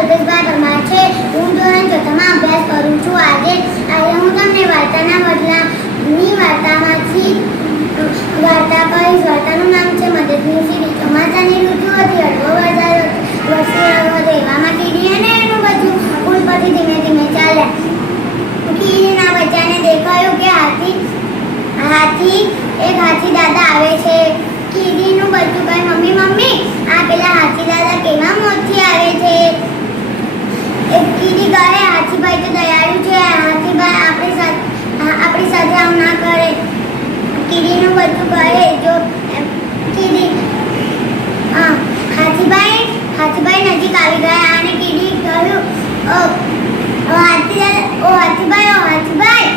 અલ્પેશભાઈ પરમાર છે. હું ધોરણ ચોથામાં અભ્યાસ કરું છું. આજે આજે હું તમને વાર્તાના બદલા ની વાર્તામાંથી વાર્તા કહીશ. વાર્તાનું નામ છે મદદની સીડી ચોમાસાની ઋતુ હતી અડધો વરસાદ વરસી આવી ગયા અને કીડી કહ્યું ઓ હાથી ઓ હાથીભાઈ ઓ હાથીભાઈ.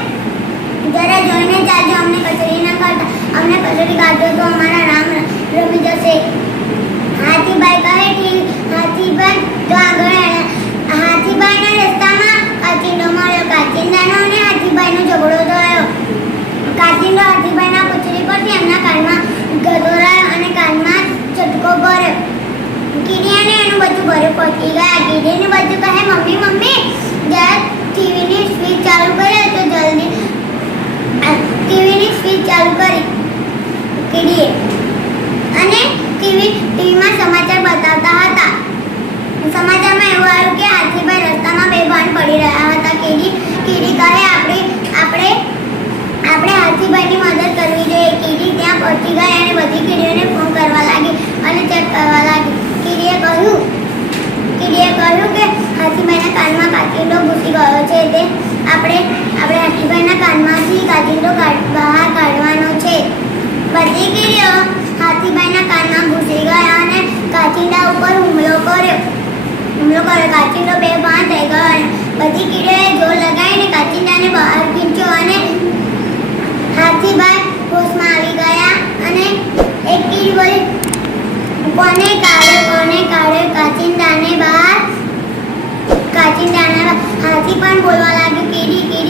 જરા જોઈને જાજો, અમને કચોરી ના કરતા અમને કચોરી કાઢો તો અમારા ટીવીમાં સમાચાર બતાવતા હતા. સમાચારમાં એવું આવ્યું કે હાથીભાઈ રસ્તામાં બેભાન પડી રહ્યા હતા. કીડી કીડી કહે, આપણે આપણે આપણે હાથીભાઈની મદદ કરવી જોઈએ. કીડી ત્યાં પહોંચી ગઈ અને બધી કીડીઓને ફોન કરવા લાગી અને ચેક કરવા લાગી. કીડીએ કહ્યું કીડીએ કહ્યું કે હાથીભાઈના કાનમાં કાચીડો ઘૂસી ગયો છે. તે આપણે આપણે હાથીભાઈના કાનમાંથી કાચીડો બહાર કાઢવાનો છે. બધી કીડીઓ હાથીભાઈના કાચિંડા ઉપર હુમલો કર્યો. હુમલો કર્યો. કાચિંડો બે પાંચ થઈ ગયો બધી કીડીઓએ જોર લગાવીને કાચિંડાને બહાર ખીંચ્યો અને હાથી બાર હોશમાં આવી ગયા અને એક કીડી બોલી કોને કાઢે કોને કાઢે કાચિંડાને બહાર? કાચિંડાને હાથી પણ બોલવા લાગ્યું, કીડી કીડી.